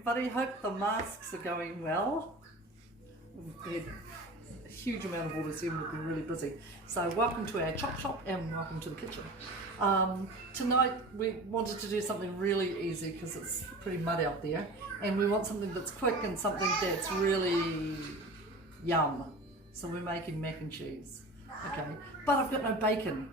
Everybody, hope the masks are going well. We've had a huge amount of orders in, we've been really busy. So welcome to our chop shop and welcome to the kitchen. Tonight we wanted to do something really easy because it's pretty mud out there, and we want something that's quick and something that's really yum. So we're making mac and cheese. Okay, but I've got no bacon.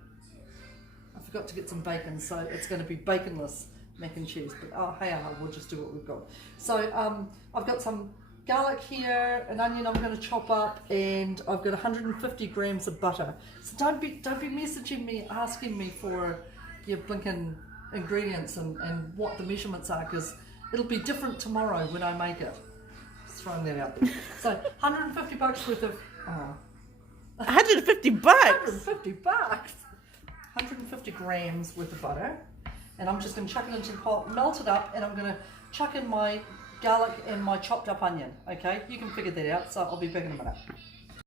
I forgot to get some bacon, so it's going to be baconless mac and cheese, but oh hey, we'll just do what we've got. So I've got some garlic here, an onion I'm going to chop up, and I've got 150 grams of butter. So don't be messaging me asking me for your blinking ingredients and what the measurements are, because it'll be different tomorrow when I make it. Just throwing that out there. So 150 bucks worth of 150 bucks. 150 bucks. 150 grams worth of butter. And I'm just going to chuck it into the pot, melt it up, and I'm going to chuck in my garlic and my chopped up onion. Okay, you can figure that out, so I'll be back in a minute.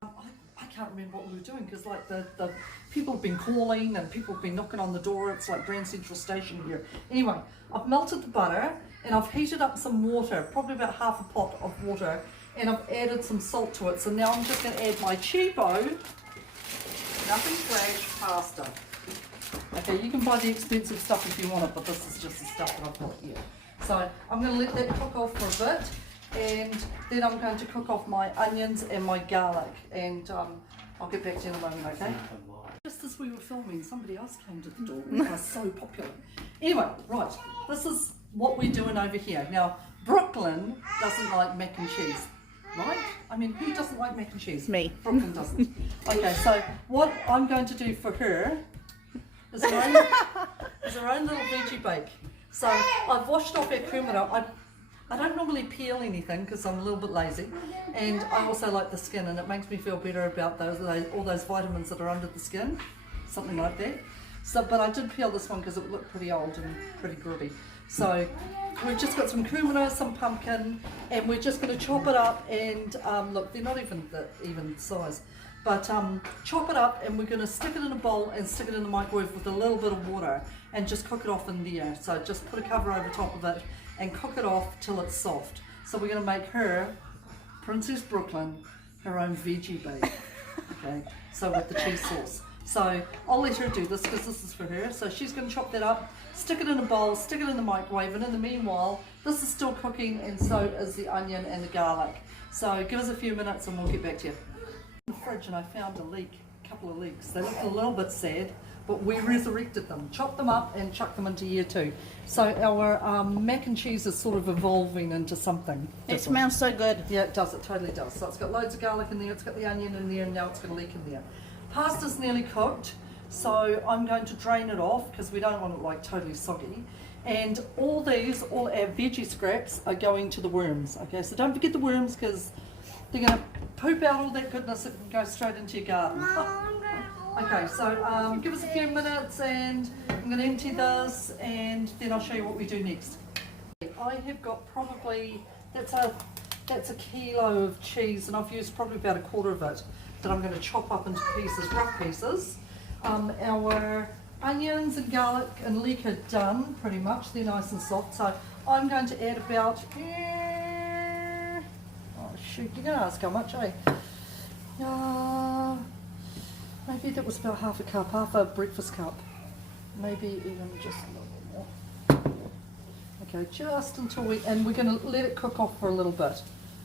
I can't remember what we were doing because like the people have been calling and people have been knocking on the door. It's like Grand Central Station here. Anyway, I've melted the butter and I've heated up some water, probably about half a pot of water, and I've added some salt to it. So now I'm just going to add my cheapo, nothing flash pasta. Okay, you can buy the expensive stuff if you want it, but this is just the stuff that I've got here. So I'm going to let that cook off for a bit, and then I'm going to cook off my onions and my garlic, and I'll get back to you in a moment, okay? Just as we were filming, somebody else came to the door. We are so popular. Anyway, right, this is what we're doing over here. Now, Brooklyn doesn't like mac and cheese, right? I mean, who doesn't like mac and cheese? Me. Brooklyn doesn't. Okay, so what I'm going to do for her is her own little veggie bake. So I've washed off our creamer. I don't normally peel anything because I'm a little bit lazy, and I also like the skin, and it makes me feel better about all those vitamins that are under the skin, something like that. So, but I did peel this one because it looked pretty old and pretty gritty. So we've just got some kumara, some pumpkin, and we're just going to chop it up. And look, they're not even the even size. But chop it up, and we're going to stick it in a bowl and stick it in the microwave with a little bit of water and just cook it off in there. So just put a cover over top of it and cook it off till it's soft. So we're going to make her, Princess Brooklyn, her own veggie bake. Okay, so with the cheese sauce. So I'll let her do this because this is for her. So she's going to chop that up, stick it in a bowl, stick it in the microwave, and in the meanwhile, this is still cooking, and so is the onion and the garlic. So give us a few minutes and we'll get back to you. In the fridge, and I found a couple of leeks. They looked a little bit sad, but we resurrected them, chopped them up and chucked them into year 2. So our mac and cheese is sort of evolving into something different. It smells so good. Yeah, it does, it totally does. So it's got loads of garlic in there, it's got the onion in there, and now it's got a leek in there. Pasta's nearly cooked, so I'm going to drain it off because we don't want it like totally soggy. And all our veggie scraps are going to the worms. Okay, so don't forget the worms because they're going to poop out all that goodness that can go straight into your garden. Okay, so give us a few minutes and I'm going to empty this, and then I'll show you what we do next. I have got probably, that's a kilo of cheese, and I've used probably about a quarter of it that I'm going to chop up into pieces, rough pieces. Our onions and garlic and leek are done pretty much, they're nice and soft, so I'm going to add about, shoot, you're going to ask how much, eh? Maybe that was about half a breakfast cup. Maybe even just a little more. Okay, just until and we're going to let it cook off for a little bit.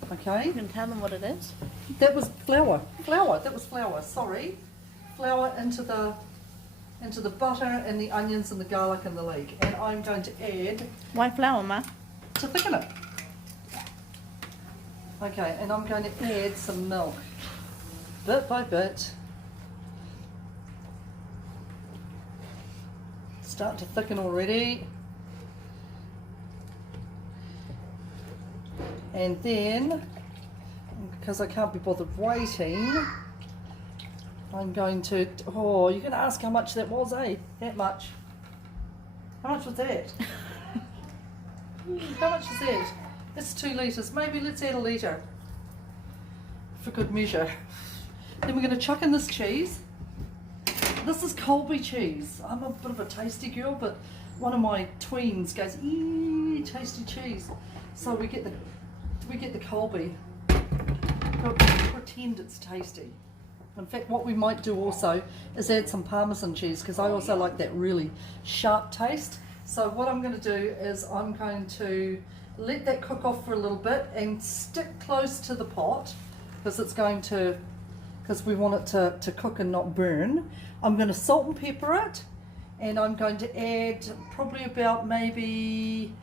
Okay? You can tell them what it is. That was flour. That was flour, sorry. Flour into the butter and the onions and the garlic and the leek. And I'm going to add... Why flour, Ma? To thicken it. Okay, and I'm going to add some milk, bit by bit. Start to thicken already. And then, because I can't be bothered waiting, I'm going to, oh, you're going to ask how much that was, eh? That much. How much was that? How much is that? It's 2 litres. Maybe let's add a litre for good measure. Then we're going to chuck in this cheese. This is Colby cheese. I'm a bit of a tasty girl, but one of my tweens goes, eee, tasty cheese. So we get the Colby, but pretend it's tasty. In fact, what we might do also is add some Parmesan cheese, because I also like that really sharp taste. So what I'm going to do is I'm going to let that cook off for a little bit and stick close to the pot, because we want it to cook and not burn. I'm going to salt and pepper it, and I'm going to add probably about maybe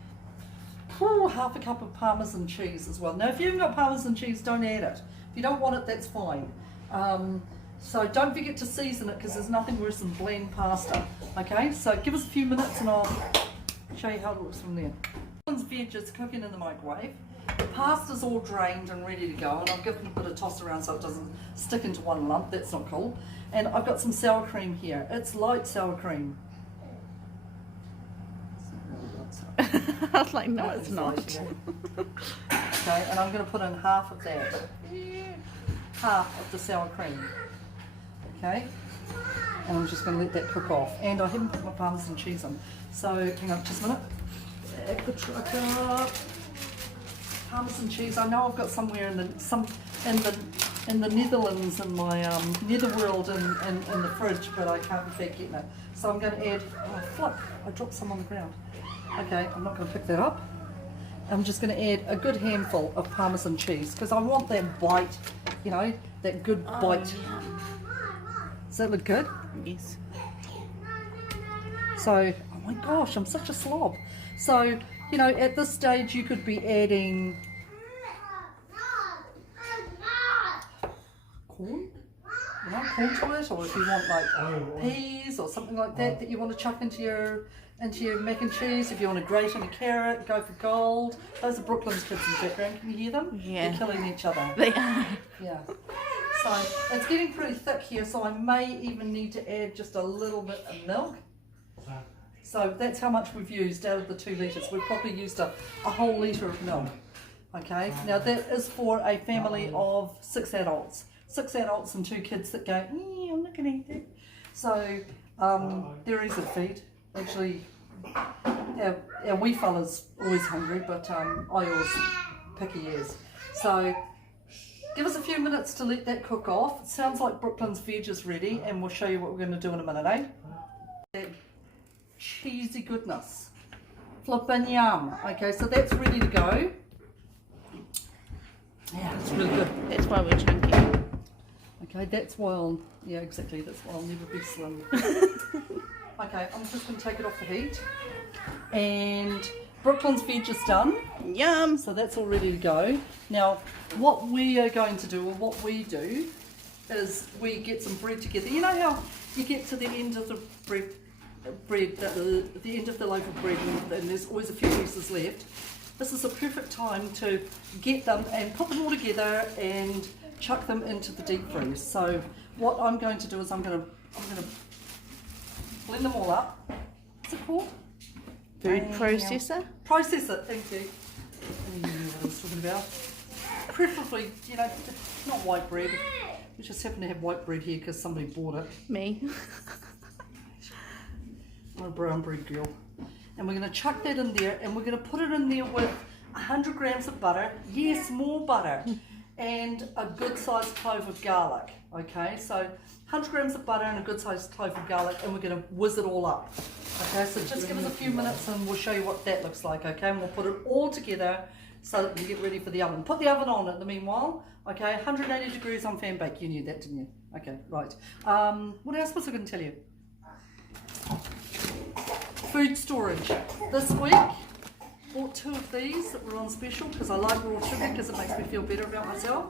half a cup of Parmesan cheese as well. Now if you haven't got Parmesan cheese, don't add it. If you don't want it, that's fine. So don't forget to season it, because there's nothing worse than bland pasta. Okay, so give us a few minutes and I'll show you how it looks from there. Veg is cooking in the microwave. The pasta's all drained and ready to go, and I've given it a bit of toss around so it doesn't stick into one lump. That's not cool. And I've got some sour cream here. It's light sour cream. I was like, no, it's not. Okay, and I'm going to put in half of that. Half of the sour cream. Okay, and I'm just going to let that cook off. And I haven't put my Parmesan cheese on. So hang on just a minute. Back the truck up. Parmesan cheese. I know I've got somewhere in the Netherlands in my netherworld in the fridge, but I can't be getting it. So I'm going to add. Oh flip! I dropped some on the ground. Okay, I'm not going to pick that up. I'm just going to add a good handful of Parmesan cheese, because I want that bite, you know, that good bite. Yum. Does that look good? Yes. So, oh my gosh, I'm such a slob. So, you know, at this stage you could be adding corn, you know, corn to it, or if you want like peas or something like that that you want to chuck into your mac and cheese. If you want to grate in a carrot, go for gold. Those are Brooklyn's kids in the background. Can you hear them? Yeah. They're killing each other. They are. Yeah. So it's getting pretty thick here, so I may even need to add just a little bit of milk. So that's how much we've used out of the 2 litres. We've probably used a whole litre of milk. Okay, now that is for a family of 6 adults. 6 adults and 2 kids that go, I'm not going to eat it. So they're easy to feed. Actually, our wee fella's always hungry, but I always picky ears. So give us a few minutes to let that cook off. It sounds like Brooklyn's veg is ready, and we'll show you what we're going to do in a minute, eh? That cheesy goodness. Flippin' yum. Okay, so that's ready to go. Yeah, it's really good. That's why we're chunky. Okay, that's why yeah, exactly, that's why I'll never be slim. Okay, I'm just going to take it off the heat. And Brooklyn's veg is done. Yum. So that's all ready to go. Now, what we are going to do, or what we do, is we get some bread together. You know how you get to the end of the the end of the loaf of bread, and there's always a few pieces left. This is a perfect time to get them and put them all together and chuck them into the deep freeze. So what I'm going to do is I'm going to blend them all up. What's it called? Food processor. Processor, thank you. You know what I was talking about. Preferably, you know, not white bread. We just happen to have white bread here because somebody bought it. Me. I'm a brown bread girl. And we're going to chuck that in there, and we're going to put it in there with 100 grams of butter. Yes, more butter. And a good sized clove of garlic. Okay, so 100 grams of butter and a good sized clove of garlic, and we're going to whiz it all up. Okay, so just give us a few minutes and we'll show you what that looks like. Okay, and we'll put it all together so that we get ready for the oven. Put the oven on in the meanwhile. Okay, 180 degrees on fan bake. You knew that, didn't you? Okay, right. What else was I going to tell you? Food storage. This week, bought 2 of these that were on special because I like raw sugar because it makes me feel better about myself.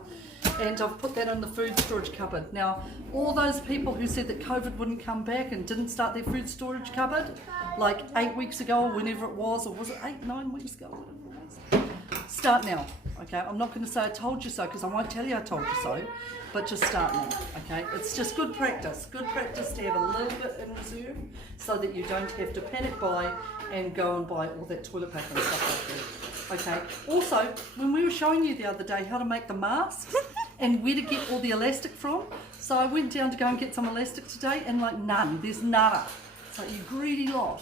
And I've put that in the food storage cupboard. Now, all those people who said that COVID wouldn't come back and didn't start their food storage cupboard, like 8 weeks ago or whenever it was, or was it 8, 9 weeks ago, whatever it was. Start now, okay? I'm not going to say I told you so because I won't tell you I told you so, but just start now, okay? It's just good practice to have a little bit in reserve so that you don't have to panic buy and go and buy all that toilet paper and stuff like that. Okay, also, when we were showing you the other day how to make the masks and where to get all the elastic from, so I went down to go and get some elastic today and like none, there's nada. So you greedy lot.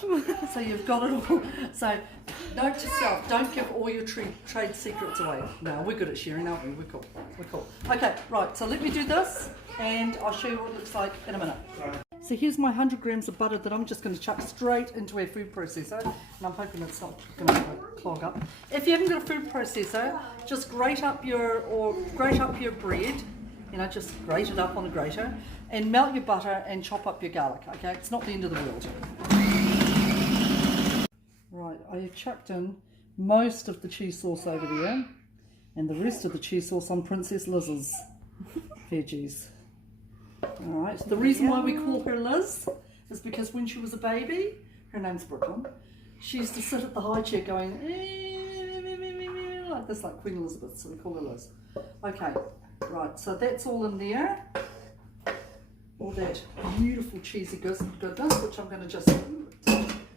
So you've got it all. So note to self, don't give all your trade secrets away. No, we're good at sharing, aren't we? We're cool. We're cool. Okay, right, so let me do this and I'll show you what it looks like in a minute. So here's my 100 grams of butter that I'm just going to chuck straight into our food processor, and I'm hoping it's not going to clog up. If you haven't got a food processor, just grate up your bread, you know, just grate it up on a grater, and melt your butter and chop up your garlic, okay? It's not the end of the world. Right, I have chucked in most of the cheese sauce over there, and the rest of the cheese sauce on Princess Liz's veggies. Alright, the reason why we call her Liz is because when she was a baby, her name's Breadcrumb, she used to sit at the high chair going like this, like Queen Elizabeth, so we call her Liz. Okay, right, so that's all in there. All that beautiful cheesy goodness, which I'm going to just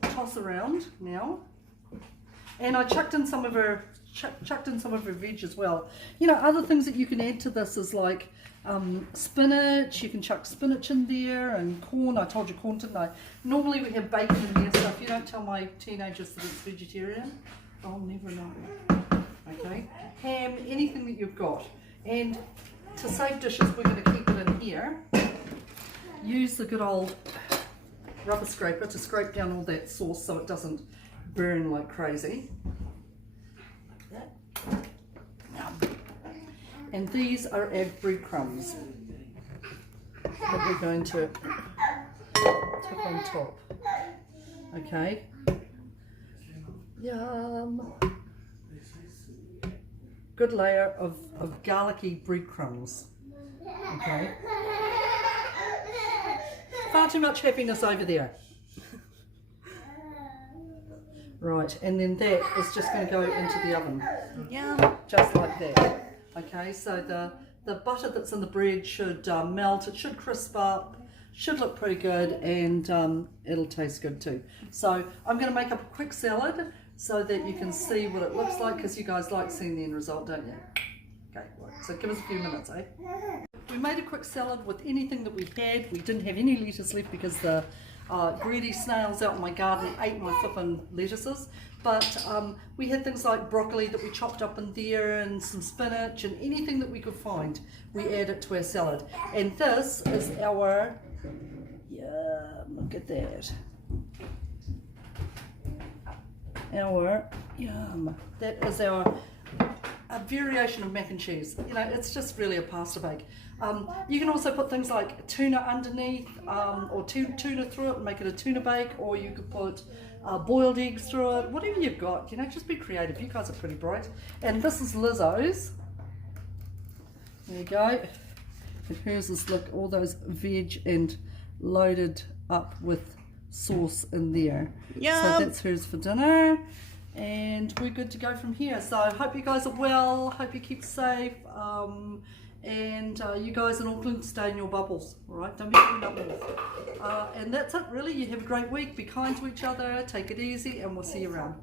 toss around now. And I chucked in some of her veg as well. You know, other things that you can add to this is like spinach. You can chuck spinach in there, and corn. I told you corn, didn't I? Normally we have bacon in there, so if you don't tell my teenagers that it's vegetarian, I'll never know. Okay, ham, anything that you've got. And to save dishes, we're going to keep it in here. Use the good old rubber scraper to scrape down all that sauce so it doesn't burn like crazy. Like that. And these are our breadcrumbs that we're going to tuck on top. Okay. Yum. Good layer of garlicky breadcrumbs. Okay. Far too much happiness over there. Right, and then that is just going to go into the oven. Yum. Just like that. Okay, so the butter that's in the bread should melt, it should crisp up, should look pretty good, and it'll taste good too. So I'm going to make up a quick salad so that you can see what it looks like, because you guys like seeing the end result, don't you? Okay, right, so give us a few minutes, eh? We made a quick salad with anything that we had. We didn't have any lettuce left because the greedy snails out in my garden ate my flippin' lettuces, but we had things like broccoli that we chopped up in there, and some spinach, and anything that we could find we added to our salad. And this is our, look at that, that is a variation of mac and cheese. You know, it's just really a pasta bake. You can also put things like tuna underneath, or tuna through it and make it a tuna bake, or you could put boiled eggs through it, whatever you've got. You know, just be creative. You guys are pretty bright. And this is Lizzo's. There you go. And hers is like all those veg and loaded up with sauce in there. Yum. So that's hers for dinner. And we're good to go from here. So I hope you guys are well, hope you keep safe, and you guys in Auckland, stay in your bubbles, all right? Don't be going up north. And that's it really. You have a great week, be kind to each other, take it easy, and we'll see you around.